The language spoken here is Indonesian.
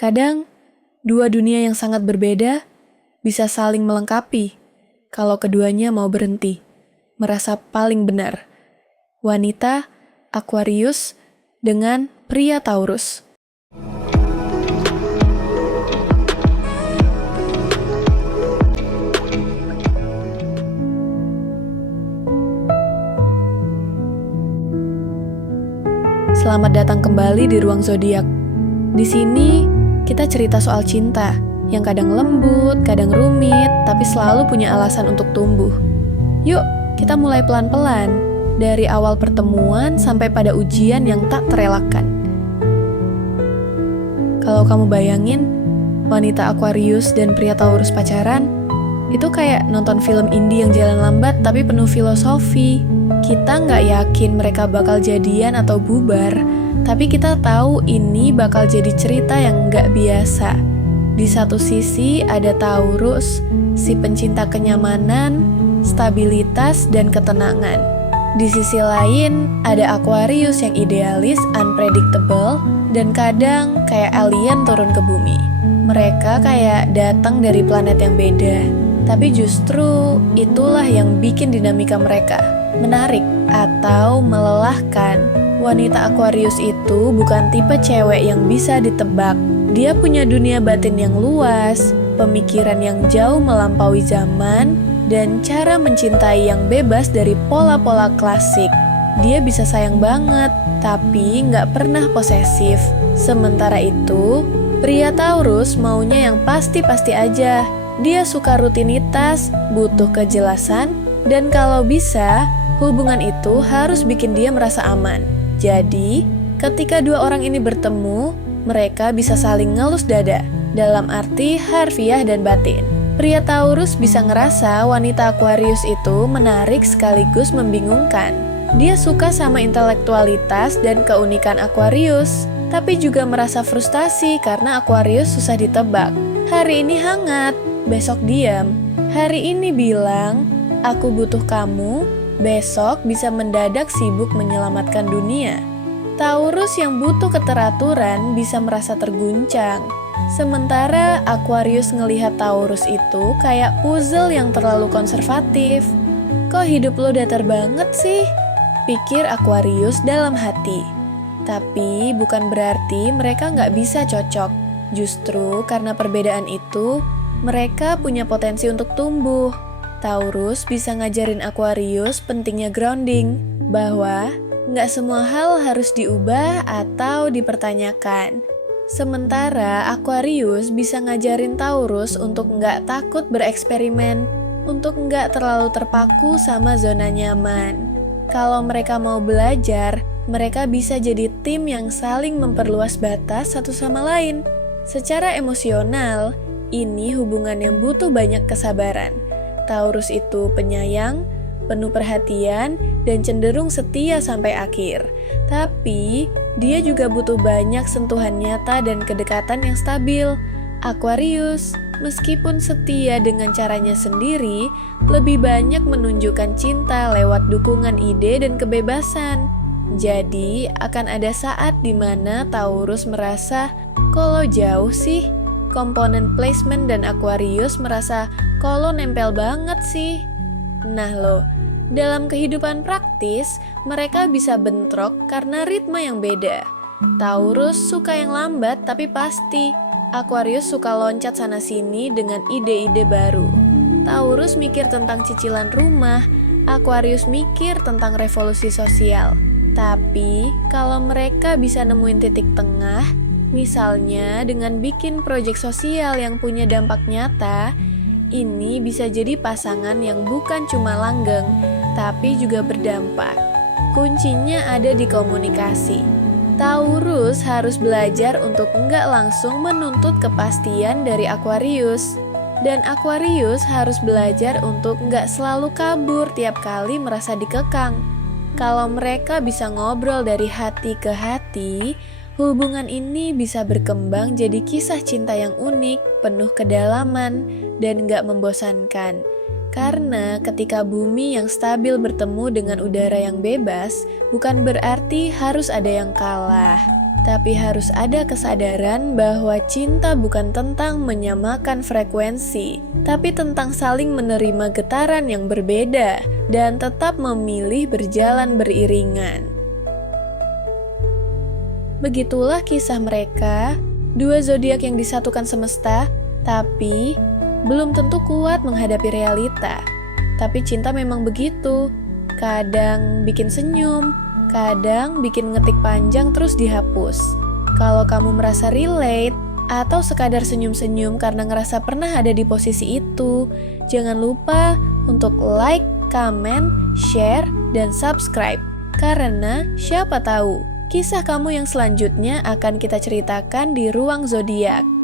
Kadang, dua dunia yang sangat berbeda bisa saling melengkapi kalau keduanya mau berhenti, merasa paling benar. Wanita Aquarius dengan pria Taurus. Selamat datang kembali di Ruang Zodiak. Di sini kita cerita soal cinta yang kadang lembut, kadang rumit, tapi selalu punya alasan untuk tumbuh. Yuk, kita mulai pelan-pelan dari awal pertemuan sampai pada ujian yang tak terelakkan. Kalau kamu bayangin wanita Aquarius dan pria Taurus pacaran, itu kayak nonton film indie yang jalan lambat tapi penuh filosofi. Kita nggak yakin mereka bakal jadian atau bubar, tapi kita tahu ini bakal jadi cerita yang nggak biasa. Di satu sisi ada Taurus, si pencinta kenyamanan, stabilitas, dan ketenangan. Di sisi lain ada Aquarius yang idealis, unpredictable, dan kadang kayak alien turun ke bumi. Mereka kayak datang dari planet yang beda, tapi justru itulah yang bikin dinamika mereka menarik atau melelahkan. Wanita Aquarius itu bukan tipe cewek yang bisa ditebak. Dia punya dunia batin yang luas, pemikiran yang jauh melampaui zaman, dan cara mencintai yang bebas dari pola-pola klasik. Dia bisa sayang banget, tapi nggak pernah posesif. Sementara itu, pria Taurus maunya yang pasti-pasti aja. Dia suka rutinitas, butuh kejelasan, dan kalau bisa, hubungan itu harus bikin dia merasa aman. Jadi, ketika dua orang ini bertemu, mereka bisa saling ngelus dada, dalam arti harfiah dan batin. Pria Taurus bisa ngerasa wanita Aquarius itu menarik sekaligus membingungkan. Dia suka sama intelektualitas dan keunikan Aquarius, tapi juga merasa frustasi karena Aquarius susah ditebak. Hari ini hangat, besok diam. Hari ini bilang, aku butuh kamu, besok bisa mendadak sibuk menyelamatkan dunia. Taurus yang butuh keteraturan bisa merasa terguncang. Sementara Aquarius ngelihat Taurus itu kayak puzzle yang terlalu konservatif. Kok hidup lo datar banget sih? Pikir Aquarius dalam hati. Tapi bukan berarti mereka nggak bisa cocok. Justru karena perbedaan itu, mereka punya potensi untuk tumbuh. Taurus bisa ngajarin Aquarius pentingnya grounding, bahwa nggak semua hal harus diubah atau dipertanyakan. Sementara Aquarius bisa ngajarin Taurus untuk nggak takut bereksperimen, untuk nggak terlalu terpaku sama zona nyaman. Kalau mereka mau belajar, mereka bisa jadi tim yang saling memperluas batas satu sama lain. Secara emosional, ini hubungan yang butuh banyak kesabaran. Taurus itu penyayang, penuh perhatian, dan cenderung setia sampai akhir. Tapi, dia juga butuh banyak sentuhan nyata dan kedekatan yang stabil. Aquarius, meskipun setia dengan caranya sendiri, lebih banyak menunjukkan cinta lewat dukungan ide dan kebebasan. Jadi, akan ada saat di mana Taurus merasa, "Kok lo jauh sih?" Komponen placement dan Aquarius merasa, "Kok lo nempel banget sih?" Nah lo, dalam kehidupan praktis, mereka bisa bentrok karena ritme yang beda. Taurus suka yang lambat tapi pasti. Aquarius suka loncat sana-sini dengan ide-ide baru. Taurus mikir tentang cicilan rumah, Aquarius mikir tentang revolusi sosial. Tapi, kalau mereka bisa nemuin titik tengah, misalnya dengan bikin proyek sosial yang punya dampak nyata, ini bisa jadi pasangan yang bukan cuma langgeng, tapi juga berdampak. Kuncinya ada di komunikasi. Taurus harus belajar untuk nggak langsung menuntut kepastian dari Aquarius. Dan Aquarius harus belajar untuk nggak selalu kabur tiap kali merasa dikekang. Kalau mereka bisa ngobrol dari hati ke hati, hubungan ini bisa berkembang jadi kisah cinta yang unik, penuh kedalaman, dan gak membosankan. Karena ketika bumi yang stabil bertemu dengan udara yang bebas, bukan berarti harus ada yang kalah. Tapi harus ada kesadaran bahwa cinta bukan tentang menyamakan frekuensi, tapi tentang saling menerima getaran yang berbeda dan tetap memilih berjalan beriringan. Begitulah kisah mereka, dua zodiak yang disatukan semesta, tapi belum tentu kuat menghadapi realita. Tapi cinta memang begitu, kadang bikin senyum, kadang bikin ngetik panjang terus dihapus. Kalau kamu merasa relate atau sekadar senyum-senyum karena ngerasa pernah ada di posisi itu, jangan lupa untuk like, comment, share, dan subscribe. Karena siapa tahu kisah kamu yang selanjutnya akan kita ceritakan di Ruang Zodiak.